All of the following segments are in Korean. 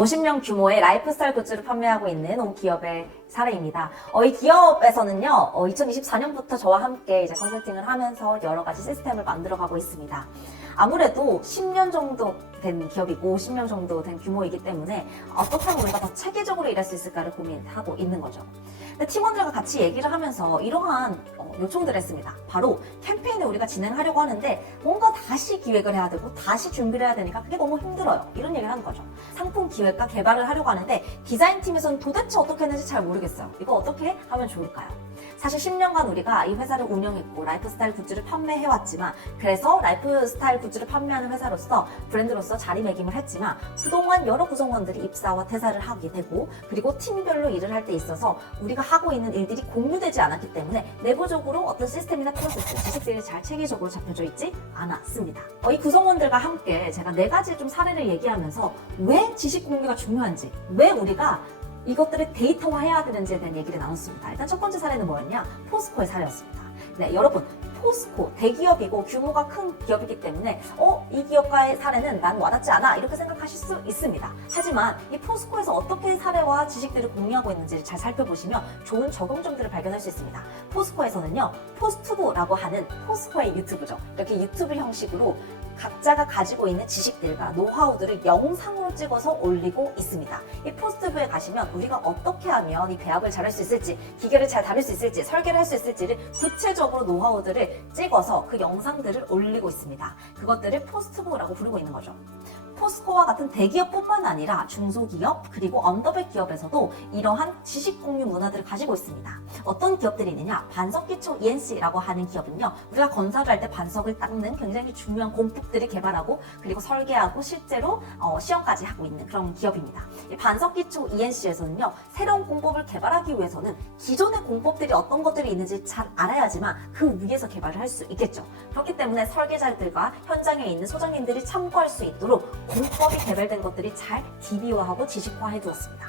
50명 규모의 라이프스타일 굿즈를 판매하고 있는 기업의 사례입니다. 이 기업에서는요, 2024년부터 저와 함께 이제 컨설팅을 하면서 여러 가지 시스템을 만들어가고 있습니다. 아무래도 10년 정도 된 기업이고 10명 정도 된 규모이기 때문에 어떻게 하면 우리가 더 체계적으로 일할 수 있을까를 고민하고 있는 거죠. 근데 팀원들과 같이 얘기를 하면서 이러한 요청들을 했습니다. 바로 캠페인을 우리가 진행하려고 하는데 뭔가 다시 기획을 해야 되고 다시 준비를 해야 되니까 그게 너무 힘들어요. 이런 얘기를 하는 거죠. 상품 기획과 개발을 하려고 하는데 디자인팀에서는 도대체 어떻게 했는지 잘 모르겠어요. 이거 어떻게 하면 좋을까요? 사실 10년간 우리가 이 회사를 운영했고 라이프스타일 굿즈를 판매해왔지만, 그래서 라이프스타일 굿즈를 판매하는 회사로서 브랜드로서 자리매김을 했지만 그동안 여러 구성원들이 입사와 퇴사를 하게 되고, 그리고 팀별로 일을 할 때 있어서 우리가 하고 있는 일들이 공유되지 않았기 때문에 내부적으로 어떤 시스템이나 프로세스, 지식들이 잘 체계적으로 잡혀져 있지 않았습니다. 이 구성원들과 함께 제가 4가지 좀 사례를 얘기하면서 왜 지식 공유가 중요한지, 왜 우리가 이것들을 데이터화해야 되는지에 대한 얘기를 나눴습니다. 일단 첫 번째 사례는 뭐였냐? 포스코의 사례였습니다. 네, 여러분, 포스코 대기업이고 규모가 큰 기업이기 때문에 이 기업과의 사례는 난 와닿지 않아, 이렇게 생각하실 수 있습니다. 하지만 이 포스코에서 어떻게 사례와 지식들을 공유하고 있는지를 잘 살펴보시면 좋은 적용점들을 발견할 수 있습니다. 포스코에서는요, 포스투브라고 하는 포스코의 유튜브죠. 이렇게 유튜브 형식으로 각자가 가지고 있는 지식들과 노하우들을 영상으로 찍어서 올리고 있습니다. 이 포스트부에 가시면 우리가 어떻게 하면 이 배합을 잘할 수 있을지, 기계를 잘 다룰 수 있을지, 설계를 할 수 있을지를 구체적으로 노하우들을 찍어서 그 영상들을 올리고 있습니다. 그것들을 포스트부라고 부르고 있는 거죠. 포스코와 같은 대기업뿐만 아니라 중소기업 그리고 언더백 기업에서도 이러한 지식 공유 문화들을 가지고 있습니다. 어떤 기업들이 있느냐? 반석기초 ENC라고 하는 기업은요, 우리가 건설을 할 때 반석을 닦는 굉장히 중요한 공법들을 개발하고 그리고 설계하고 실제로 시험까지 하고 있는 그런 기업입니다. 이 반석기초 ENC에서는요, 새로운 공법을 개발하기 위해서는 기존의 공법들이 어떤 것들이 있는지 잘 알아야지만 그 위에서 개발을 할 수 있겠죠. 그렇기 때문에 설계자들과 현장에 있는 소장님들이 참고할 수 있도록 공법이 개발된 것들이 잘 DB화하고 지식화해 두었습니다.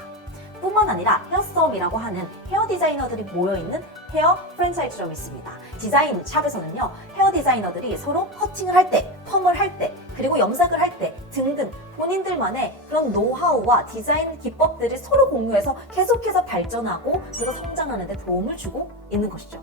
뿐만 아니라 헤어썸이라고 하는 헤어 디자이너들이 모여있는 헤어 프랜차이즈점이 있습니다. 디자인 샵에서는요, 헤어 디자이너들이 서로 커팅을 할 때, 펌을 할 때, 그리고 염색을 할 때 등등 본인들만의 그런 노하우와 디자인 기법들을 서로 공유해서 계속해서 발전하고 그리고 성장하는 데 도움을 주고 있는 것이죠.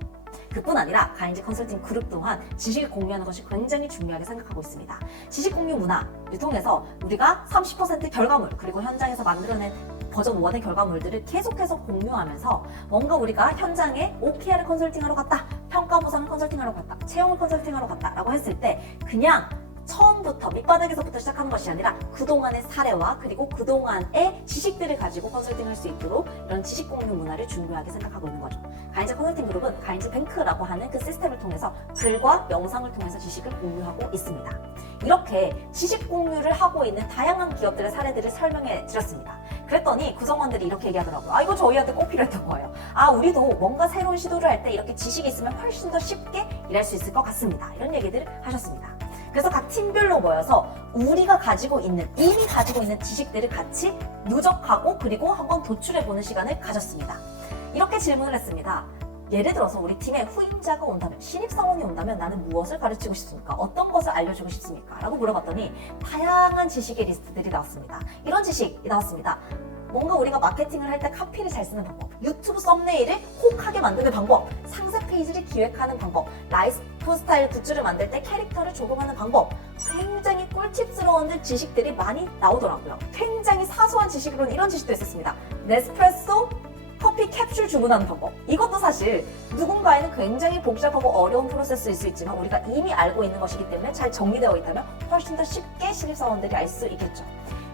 그뿐 아니라 가인지 컨설팅 그룹 또한 지식을 공유하는 것이 굉장히 중요하게 생각하고 있습니다. 지식 공유 문화를 통해서 우리가 30% 결과물, 그리고 현장에서 만들어낸 버전 1의 결과물들을 계속해서 공유하면서 뭔가 우리가 현장에 OKR을 컨설팅하러 갔다, 평가 보상을 컨설팅하러 갔다, 채용을 컨설팅하러 갔다 라고 했을 때 그냥 처음부터 밑바닥에서부터 시작하는 것이 아니라 그동안의 사례와 그리고 그동안의 지식들을 가지고 컨설팅할 수 있도록 이런 지식 공유 문화를 중요하게 생각하고 있는 거죠. 가인지 컨설팅 그룹은 가인지 뱅크라고 하는 그 시스템을 통해서 글과 영상을 통해서 지식을 공유하고 있습니다. 이렇게 지식 공유를 하고 있는 다양한 기업들의 사례들을 설명해 드렸습니다. 그랬더니 구성원들이 이렇게 얘기하더라고요. 이거 저희한테 꼭 필요했던 거예요. 우리도 뭔가 새로운 시도를 할 때 이렇게 지식이 있으면 훨씬 더 쉽게 일할 수 있을 것 같습니다. 이런 얘기들을 하셨습니다. 그래서 각 팀별로 모여서 우리가 가지고 있는, 이미 가지고 있는 지식들을 같이 누적하고 그리고 한번 도출해보는 시간을 가졌습니다. 이렇게 질문을 했습니다. 예를 들어서 우리 팀에 후임자가 온다면, 신입사원이 온다면 나는 무엇을 가르치고 싶습니까? 어떤 것을 알려주고 싶습니까? 라고 물어봤더니 다양한 지식의 리스트들이 나왔습니다. 이런 지식이 나왔습니다. 뭔가 우리가 마케팅을 할 때 카피를 잘 쓰는 방법, 유튜브 썸네일을 혹하게 만드는 방법, 상세 페이지를 기획하는 방법, 라이프스타일 굿즈를 만들 때 캐릭터를 조금하는 방법, 굉장히 꿀팁스러운 지식들이 많이 나오더라고요. 굉장히 사소한 지식으로는 이런 지식도 있었습니다. 네스프레소 커피 캡슐 주문하는 방법. 이것도 사실 누군가에는 굉장히 복잡하고 어려운 프로세스일 수 있지만 우리가 이미 알고 있는 것이기 때문에 잘 정리되어 있다면 훨씬 더 쉽게 신입사원들이 알 수 있겠죠.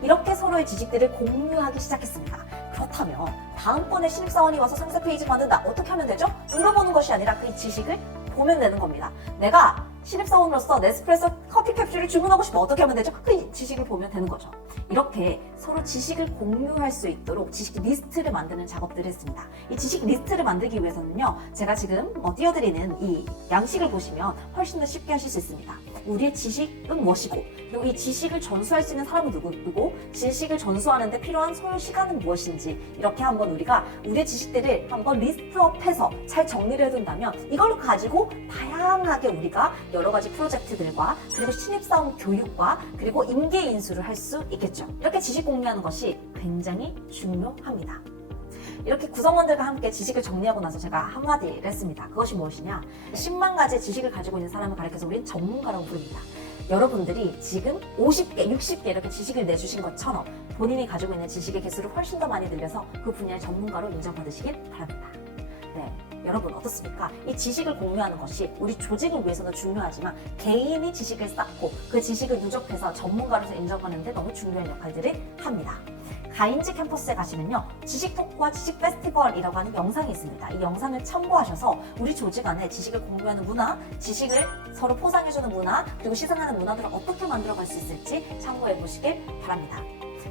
이렇게 서로의 지식들을 공유하기 시작했습니다. 그렇다면 다음번에 신입사원이 와서 상세 페이지 만든다. 어떻게 하면 되죠? 물어보는 것이 아니라 그 지식을 보면 되는 겁니다. 내가 신입사원으로서 네스프레소 커피 캡슐을 주문하고 싶으면 어떻게 하면 되죠? 그 지식을 보면 되는 거죠. 이렇게 서로 지식을 공유할 수 있도록 지식 리스트를 만드는 작업들을 했습니다. 이 지식 리스트를 만들기 위해서는요, 제가 지금 띄워드리는 이 양식을 보시면 훨씬 더 쉽게 하실 수 있습니다. 우리의 지식은 무엇이고, 그리고 이 지식을 전수할 수 있는 사람은 누구이고, 지식을 전수하는데 필요한 소요 시간은 무엇인지, 이렇게 한번 우리가 우리의 지식들을 한번 리스트업해서 잘 정리를 해둔다면 이걸로 가지고 다양하게 우리가 여러 가지 프로젝트들과 그리고 신입사원 교육과 그리고 임계 인수를 할 수 있겠죠. 이렇게 지식 공유하는 것이 굉장히 중요합니다. 이렇게 구성원들과 함께 지식을 정리하고 나서 제가 한마디를 했습니다. 그것이 무엇이냐? 10만 가지의 지식을 가지고 있는 사람을 가리켜서 우리는 전문가라고 부릅니다. 여러분들이 지금 50개, 60개 이렇게 지식을 내주신 것처럼 본인이 가지고 있는 지식의 개수를 훨씬 더 많이 늘려서 그 분야의 전문가로 인정받으시길 바랍니다. 네, 여러분 어떻습니까? 이 지식을 공유하는 것이 우리 조직을 위해서도 중요하지만 개인이 지식을 쌓고 그 지식을 누적해서 전문가로서 인정하는 데 너무 중요한 역할들을 합니다. 가인지 캠퍼스에 가시면요, 지식 토크와 지식 페스티벌이라고 하는 영상이 있습니다. 이 영상을 참고하셔서 우리 조직 안에 지식을 공유하는 문화, 지식을 서로 포상해주는 문화, 그리고 시승하는 문화들을 어떻게 만들어갈 수 있을지 참고해 보시길 바랍니다.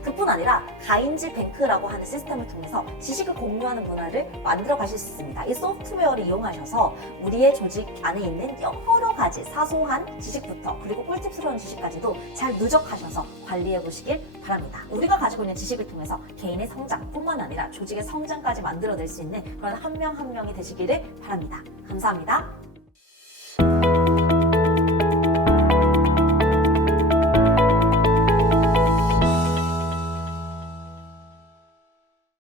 그뿐 아니라 가인지 뱅크라고 하는 시스템을 통해서 지식을 공유하는 문화를 만들어 가실 수 있습니다. 이 소프트웨어를 이용하셔서 우리의 조직 안에 있는 여러 가지 사소한 지식부터 그리고 꿀팁스러운 지식까지도 잘 누적하셔서 관리해 보시길 바랍니다. 우리가 가지고 있는 지식을 통해서 개인의 성장뿐만 아니라 조직의 성장까지 만들어낼 수 있는 그런 한 명 한 명이 되시기를 바랍니다. 감사합니다.